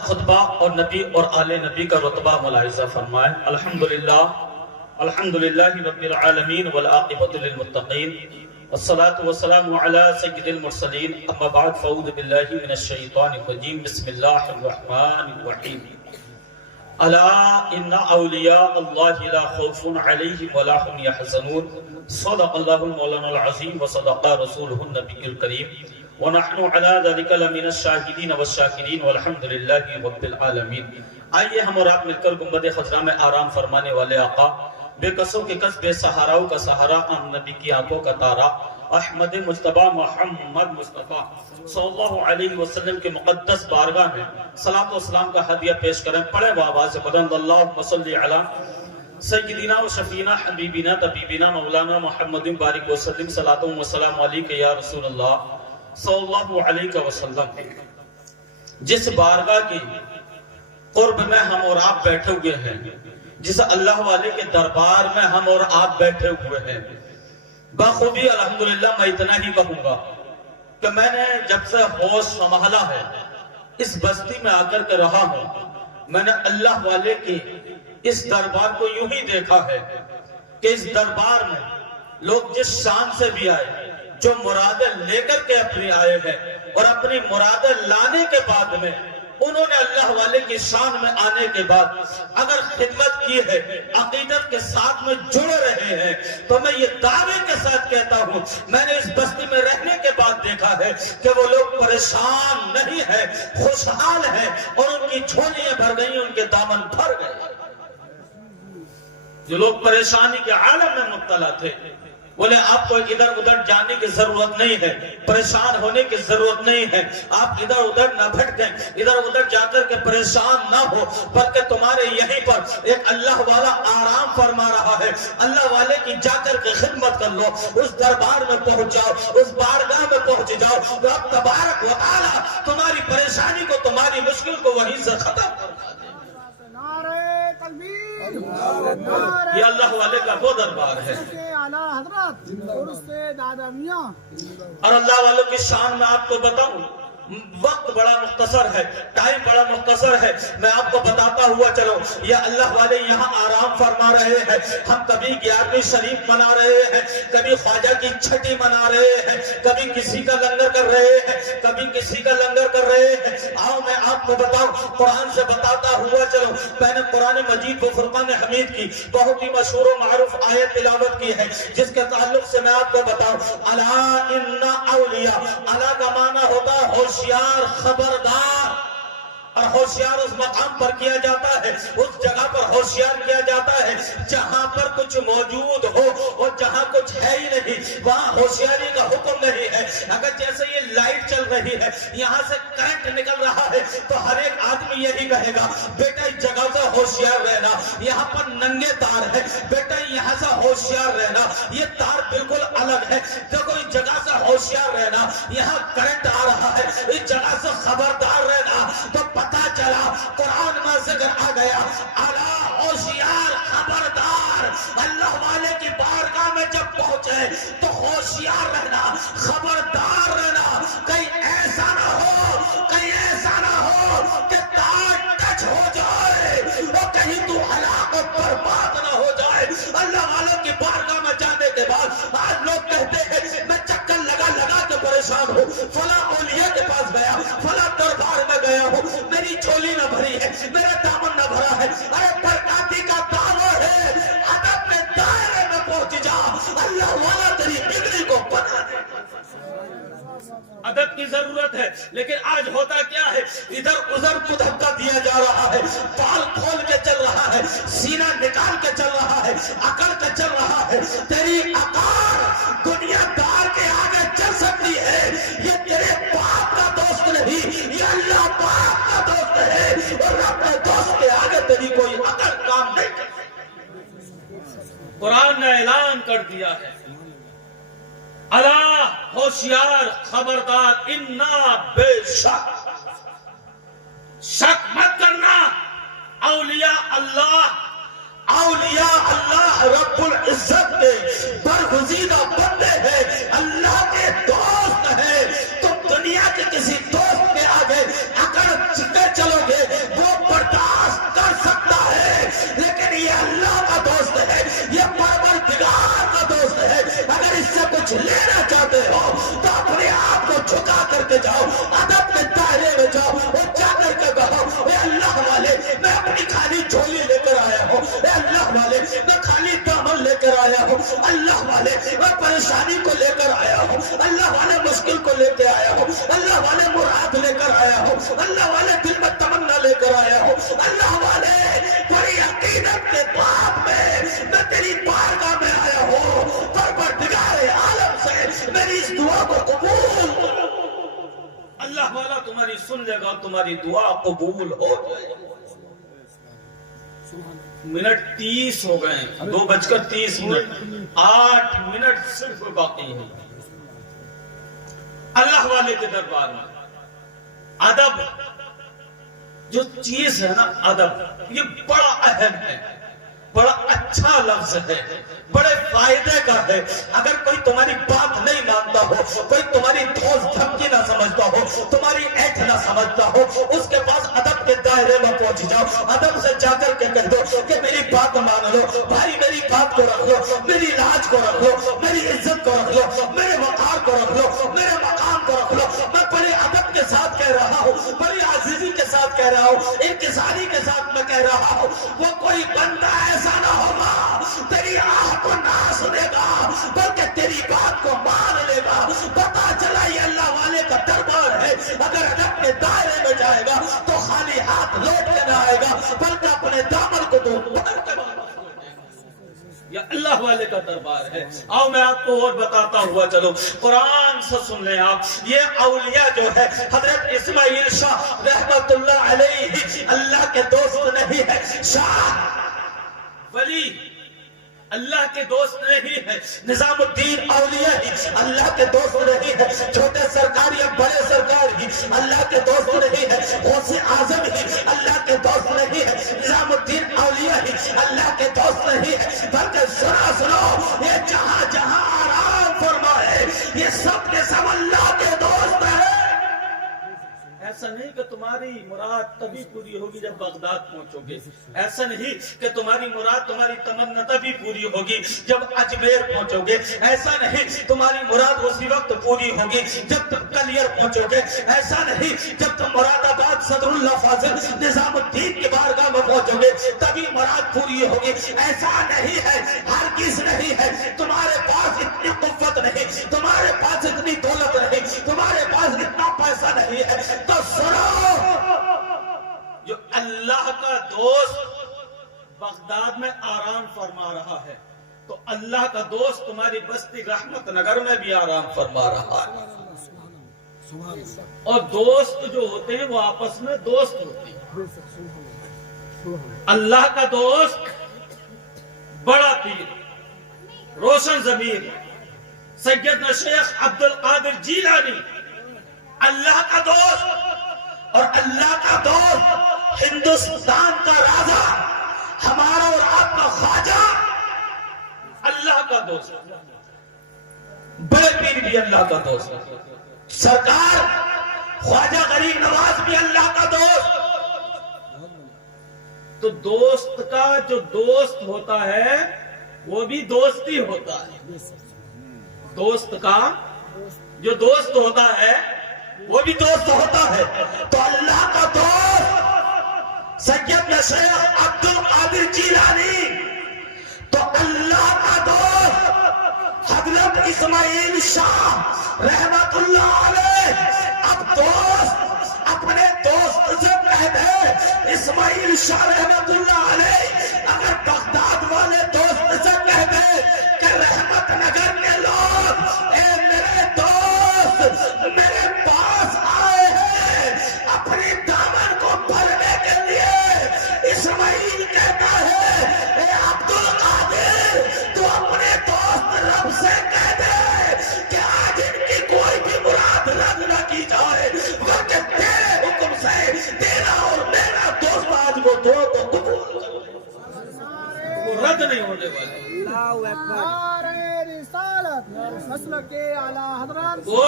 خطبہ اور نبی اور آل نبی کا رتبہ ملاحظہ فرمائیں۔ الحمدللہ رب العالمین والعاقبۃ للمتقین والصلاة والسلام علی سید المرسلین اما بعد فاعوذ باللہ من الشیطان الرجیم بسم اللہ الرحمن الرحیم الا ان اولیاء اللہ لا خوف علیہم ولا هم یحزنون صدق اللہ مولانا العظیم وصدق رسولہ النبی الکریم ونحن على ذلك لمن الشاہدین والشاکرین والحمد للہ رب العالمین۔ آئیے ہم اور آپ مل کر گنبد خضرا میں آرام فرمانے والے آقا، بے قصوں کے قص بے سہاراؤں کا سہارا، عام نبی کی آنکھوں کا تارا، احمد مجتبی محمد مصطفیٰ صلی اللہ علیہ وسلم کے مقدس بارگاہ میں صلاۃ و سلام کا ہدیہ پیش کریں۔ پڑھیں بآواز بلند اللہم صلی علی سیدنا و شفینا حبیبنا طبیبنا مولانا محمد بارک وسلم صلاۃ و سلام علیک یا رسول اللہ صلی اللہ علیہ وسلم۔ جس بارگاہ کی قرب میں ہم اور آپ بیٹھے ہوئے ہیں، جس اللہ والے کے دربار میں ہم اور آپ بیٹھے ہوئے ہیں، بخوبی الحمدللہ میں اتنا ہی کہوں گا کہ میں نے جب سے ہوش سنبھالا ہے اس بستی میں آ کر کے رہا ہوں، میں نے اللہ والے کی اس دربار کو یوں ہی دیکھا ہے کہ اس دربار میں لوگ جس شان سے بھی آئے، جو مرادیں لے کر کے اپنی آئے ہیں اور اپنی مرادیں لانے کے بعد میں انہوں نے اللہ والے کی شان میں آنے کے بعد اگر خدمت کی ہے، عقیدت کے ساتھ میں جڑ رہے ہیں، تو میں یہ دعوے کے ساتھ کہتا ہوں میں نے اس بستی میں رہنے کے بعد دیکھا ہے کہ وہ لوگ پریشان نہیں ہیں، خوشحال ہیں، اور ان کی جھولیاں بھر گئی، ان کے دامن بھر گئے۔ جو لوگ پریشانی کے عالم میں مبتلا تھے، بولے آپ کو ادھر ادھر جانے کی ضرورت نہیں ہے، پریشان ہونے کی ضرورت نہیں ہے، آپ ادھر ادھر نہ بھٹکیں، ادھر ادھر جا کر کے پریشان نہ ہو، بلکہ تمہارے یہیں پر ایک اللہ والا آرام فرما رہا ہے، اللہ والے کی جا کر کے خدمت کر لو، اس دربار میں پہنچ جاؤ، اس بارگاہ میں پہنچ جاؤ، رب تبارک و تعالی تمہاری پریشانی کو، تمہاری مشکل کو وہیں سے ختم کر دے۔ یہ اللہ والے کا وہ دربار ہے، اور اللہ والوں کی شان میں آپ کو بتاؤں، وقت بڑا مختصر ہے، ٹائم بڑا مختصر ہے، میں آپ کو بتاتا ہوا چلو، یہ اللہ والے یہاں آرام فرما رہے ہیں، ہم کبھی 11ویں شریف منا رہے ہیں، کبھی خواجہ کی چھٹی منا رہے ہیں، کبھی کسی کا لنگر کر رہے ہیں، کبھی کسی کا لنگر کر رہے ہیں۔ آؤ میں آپ کو بتاؤں، قرآن سے بتاتا ہوا چلو، میں نے قرآن مجید و فرقان حمید کی بہت ہی مشہور و معروف آیت تلاوت کی ہے، جس کے تعلق سے میں آپ کو بتاؤں، الا ان اولیاء، الا کا معنی ہوتا ہے ہوشیار، خبردار، اور ہوشیار اس مقام پر کیا جاتا ہے، اس جگہ پر ہوشیار کیا جاتا ہے جہاں پر کچھ موجود ہو، اور جہاں کچھ ہے ہی نہیں وہاں ہوشیاری کا حکم نہیں ہے۔ اگر جیسے یہ لائٹ چل رہی ہے، یہاں سے کرنٹ نکل رہا ہے، تو ہر ایک آدمی یہی کہے گا بیٹا اس جگہ سے ہوشیار رہنا، یہاں پر ننگے تار ہے، بیٹا یہاں سے ہوشیار رہنا، یہ تار بالکل الگ ہے، دیکھو اس جگہ سے ہوشیار رہنا، یہاں کرنٹ آ رہا ہے، اس جگہ سے خبردار رہنا۔ تو پتا چلا قرآن میں ذکر آ گیا، الا ہوشیار، خبردار۔ اللہ والے کی بارگاہ میں جب پہنچے تو ہوشیار رہنا، خبردار رہنا، کہیں ایسا نہ ہو، کہیں ایسا نہ ہو کہ تار ٹچ ہو جائے اور کہیں تو ہلاک و برباد نہ ہو جائے۔ اللہ والوں کی بارگاہ میں جانے کے بعد آج لوگ کہتے ہیں میں چکر لگا لگا کے پریشان ہوں، فلاں اولیاء کے پاس گیا، فلاں دربار میں گیا ہوں، میری چولی نہ بھری ہے، میرا دامن نہ بھرا ہے۔ ارے برکاتی کا دعویٰ ہے، ادب میں دائرے میں پہنچ جا، اللہ والا تیری بگڑی کو بنا دے۔ ادب کی ضرورت ہے، لیکن آج ہوتا کیا ہے، ادھر ادھر کو دھکا دیا جا رہا ہے، بال کھول کے چل رہا ہے، سینہ نکال کے چل رہا ہے، اکڑ کے چل رہا ہے۔ تیری اکڑ دنیا دار کے آگے چل سکتی ہے، یہ تیرے باپ کا دوست نہیں، یہ اللہ باپ کا دوست ہے، اور اپنے دوست کے آگے تیری کوئی اکڑ کام نہیں کر سکتی۔ قرآن نے اعلان کر دیا ہے، الا ہوشیار، خبردار، انا بے شک، شک مت کرنا، اولیاء اللہ رب العزت کے برگزیدہ بندے ہیں، اللہ کے دوست ہیں۔ تم دنیا کے کسی دوست کے آگے اکڑ چلو گے کے جاؤ، ادب کے دائرے میں جاؤ اور جا کر کے کہو اے اللہ والے میں اپنی خالی جھولی لے کر آیا ہوں، اے اللہ والے میں خالی دامن لے کر آیا ہوں، اللہ والے میں پریشانی کو لے کر آیا ہوں، اللہ والے مشکل کو لے کے آیا ہوں، اللہ والے مراد لے کر آیا ہوں، اللہ والے دل میں تمنا لے کر آیا ہوں، اللہ والے بڑی عقیدت کے بعد میں تیری بارگاہ میں آیا ہوں، پروردگار عالم سے میری اس دعا کو قبول کر۔ اللہ والا تمہاری سن لے گا، تمہاری دعا قبول ہو جائے۔ منٹ 30 ہو گئے، 2:30، 8 منٹ صرف باقی ہیں۔ اللہ والے کے دربار میں ادب جو چیز ہے نا، ادب یہ بڑا اہم ہے، بڑا اچھا لفظ ہے، بڑے فائدے کا ہے۔ اگر کوئی تمہاری بات نہیں مانتا ہو، کوئی تمہاری دھوس دھمکی نہ سمجھتا ہو، تمہاری ایٹھ نہ سمجھتا ہو، اس کے پاس ادب کے دائرے میں پہنچ جاؤ، ادب سے جا کر کے کہہ دو کہ میری بات مان لو بھائی، میری بات کو رکھ لو، میری لاج کو رکھ لو، میری عزت کو رکھ لو، میرے وقار کو رکھ لو، میرے مقام کو رکھ لو۔ میں بڑے ادب کے ساتھ کہہ رہا ہوں، بڑی عزیزی کے ساتھ کہہ رہا ہوں، انکساری کے ساتھ میں کہہ رہا ہوں۔ وہ کوئی بندہ ایسا نہ ہوگا تیری آہ کو نہ سنے گا، بلکہ تیری بات کو مان لے گا۔ پتا چلا یہ اللہ والے کا دربار ہے، اگر ادب کے دائرے میں جائے گا تو خالی ہاتھ لوٹ کے نہ آئے گا، بلکہ اپنے دامن کو تو پکڑ کے واپس ہو جائے گا۔ یہ اللہ والے کا دربار ہے۔ آؤ میں آپ کو اور بتاتا ہوا چلو، قرآن سے سن لیں آپ۔ یہ اولیاء جو ہے، حضرت اسماعیل شاہ رحمت اللہ علیہ اللہ کے دوست نہیں ہے، شاہ ولی اللہ کے دوست نہیں ہے، نظام الدین اولیاء ہی اللہ کے دوست نہیں ہے، چھوٹے سرکار یا بڑے سرکار ہی اللہ کے دوست نہیں ہے، غوث اعظم ہی اللہ کے دوست نہیں ہے، نظام الدین اولیاء ہی اللہ کے دوست نہیں ہے، بلکہ سنو یہ جہاں جہاں آرام فرمائے یہ سب کے سب اللہ کے دوست ہیں۔ ایسا نہیں کہ تمہاری مراد تبھی پوری ہوگی جب بغداد پہنچو گے، ایسا نہیں کہ تمہاری مراد، تمہاری تمنا تبھی پوری ہوگی جب اجمیر پہنچو گے، ایسا نہیں تمہاری مراد اسی وقت پوری ہوگی جب تم کلیر پہنچو گے، ایسا نہیں جب تم مراد آباد صدر اللہ فاضل نظام الدین کی بارگاہ میں پہنچو گے تبھی مراد پوری ہوگی، ایسا نہیں ہے، ہرگز نہیں ہے۔ تمہارے پاس اتنی قوت نہیں، تمہارے پاس اتنی دولت نہیں، تمہارے پاس اتنا پیسہ نہیں ہے، تو سنو، جو اللہ کا دوست بغداد میں آرام فرما رہا ہے تو اللہ کا دوست تمہاری بستی رحمت نگر میں بھی آرام فرما رہا ہے۔ اور دوست جو ہوتے ہیں وہ آپس میں دوست ہوتے ہیں۔ اللہ کا دوست بڑا پیر روشن ضمیر سیدنا شیخ عبد القادر جیلانی اللہ کا دوست، اور اللہ کا دوست ہندوستان کا راجا ہمارا اور آپ کا خواجہ اللہ کا دوست، بڑے پیر بھی اللہ کا دوست، سرکار خواجہ غریب نواز بھی اللہ کا دوست۔ تو دوست کا جو دوست ہوتا ہے وہ بھی دوست ہی ہوتا ہے، دوست کا جو دوست ہوتا ہے وہ بھی دوست ہوتا ہے۔ تو اللہ کا دوست سیدنا شیخ عبد القادر جیلانی، تو اللہ کا دوست حضرت اسماعیل شاہ رحمت اللہ علیہ۔ اب دوست اپنے دوست سے کہہ دے، اسماعیل شاہ رحمت اللہ علیہ اگر بغداد والے دوست سے کہہ دے کہ رحمت نگر کے لوگ اے میرے دوست میرے پاس آئے ہیں اپنے دامن کو بھرنے کے لیے، اسماعیل کہتا ہے اے عبد القادر تو اپنے دوست رب سے کہہ دے کہ آج ان کی کوئی بھی مراد رد نہ کی جائے، بلکہ تیرے حکم سے تیرا اور میرا دوست آج وہ دو کو قبول کرو، وہ رد نہیں ہونے والے۔ اللہ اکبر۔ مسلک اعلی حضرات وہ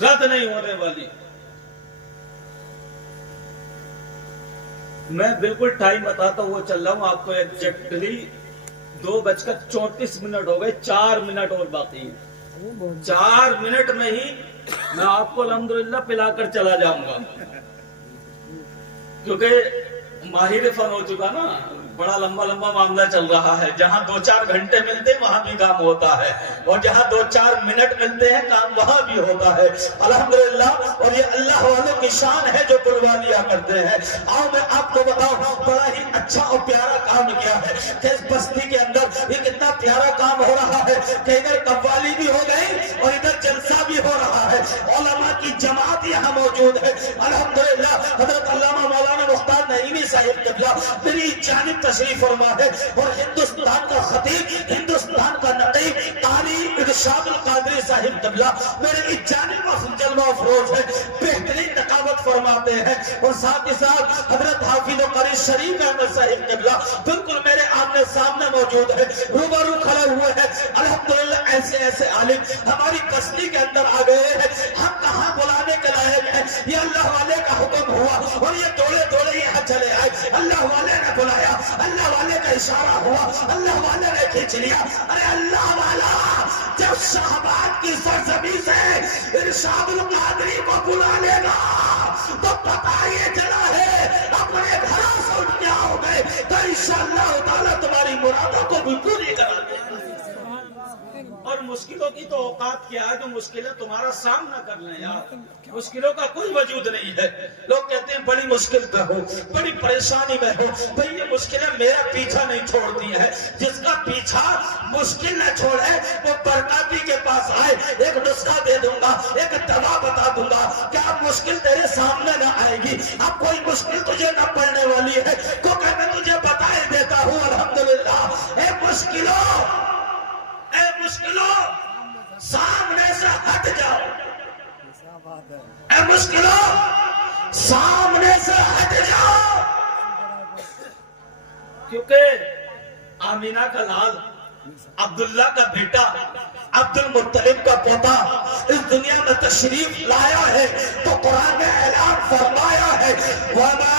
رد نہیں ہونے والی۔ میں بالکل ٹائم بتاتا ہوا چل رہا ہوں آپ کو، ایگزیکٹلی 2:34 ہو گئے، 4 منٹ اور باقی ہے۔ 4 منٹ میں ہی میں آپ کو الحمدللہ پلا کر چلا جاؤں گا، کیونکہ ماہر فن ہو چکا نا، بڑا لمبا معاملہ چل رہا ہے. جہاں 2-4 گھنٹے ملتے ہیں وہاں بھی کام ہوتا ہے، اور جہاں 2-4 منٹ ملتے ہیں کام وہاں بھی ہوتا ہے الحمدللہ. اور یہ اللہ والوں کی شان ہے جو بلوا لیا کرتے ہیں. آؤ میں آپ کو بتاؤں، بڑا ہی اچھا اور پیارا کام کیا ہے کہ اس بستی کے اندر یہ کتنا پیارا کام ہو رہا ہے کہ ادھر قوالی بھی ہو گئی اور ادھر جلسہ بھی ہو رہا ہے. علماء کی جماعت یہاں موجود ہے الحمدللہ. حضرت علامہ مولانا مختار نعیمی صاحب قبلہ میری جانب تشریف فرما ہے، اور ہندوستان کا خطیب، ہندوستان کا نقیب قاری ارشاد القادری صاحب قبلہ میرے جانب جلوہ افروز ہے، بہترین نقاوت فرماتے ہیں. اور ساتھ ہی ساتھ حضرت حافظ و قاری شریف احمد صاحب قبلہ بالکل میرے آمنے سامنے موجود ہے، روبرو کھڑے ہوئے ہیں الحمدللہ. ایسے عالم ہماری بستی کے اندر آ گئے ہیں، ہم کہاں بلانے کے لائق ہیں. یہ اللہ والے کا حکم ہوا اور یہ دوڑے یہاں چلے آئے. اللہ والے نے بلایا، اللہ والے کا اشارہ ہوا، اللہ والے نے کھینچ لیا. ارے اللہ والا جب شہباد کی سرزمین سے ارشاد القادری کو بلا لے گا تو پتہ یہ چلا ہے اپنے گھروں سے اٹھ کے آؤ گے تو انشاءاللہ تعالیٰ تمہاری مرادوں کو بھی پوری کرا دے گا. اور مشکلوں کی تو اوقات کیا ہے جو مشکلیں تمہارا سامنا کر لیں یار. مشکلوں کا کوئی وجود نہیں ہے. لوگ کہتے ہیں بڑی مشکل پہ ہو، بڑی پریشانی میں ہو. بھئی یہ مشکلیں میرا پیچھا نہیں چھوڑتی ہیں. جس کا پیچھا مشکل نہ چھوڑے وہ برکاتی کے پاس آئے، ایک نسخہ دے دوں گا، ایک دوا بتا دوں گا کہ اب مشکل تیرے سامنے نہ آئے گی، اب کوئی مشکل تجھے نہ پڑنے والی ہے، کیونکہ میں تجھے بتا ہی دیتا ہوں الحمدللہ. اے مشکلوں سامنے سے ہٹ جاؤ، اے مشکلوں سامنے سے ہٹ جاؤ. کیونکہ آمینہ کا لال، عبداللہ کا بیٹا، عبد المطلب کا پوتا اس دنیا میں تشریف لایا ہے تو قرآن نے اعلان فرمایا ہے وَمَا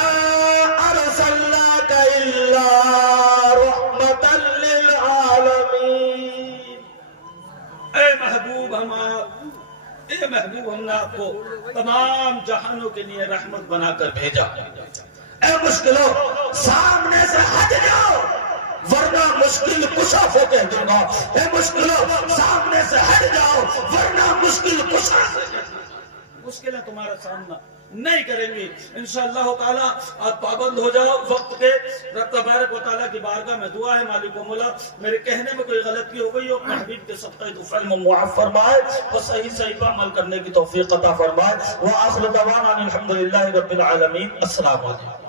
أَرْسَلْنَاكَ إِلَّا رَحْمَةً لِلْعَالَمِينَ. اے محبوب ہم نے آپ کو تمام جہانوں کے لیے رحمت بنا کر بھیجا. اے مشکلوں سامنے سے ہٹ جاؤ ورنہ مشکل کشا سے کہہ دوں گا. اے مشکلوں سامنے سے ہٹ جاؤ ورنہ مشکل کشا سے. مشکلیں تمہارا سامنا نہیں کریں گی انشاءاللہ تعالیٰ. آپ پابند ہو جاؤ وقت کے. رب تبارک و تعالیٰ کی بارگاہ میں دعا ہے مالک و مولا میرے کہنے میں کوئی غلطی ہو گئی ہو اپنے حبیب کے صدقہ دفعہ میں معاف فرمائے اور صحیح پہ عمل کرنے کی توفیق عطا فرمائے. وآخر دعوانا الحمدللہ رب العالمین. السلام علیکم.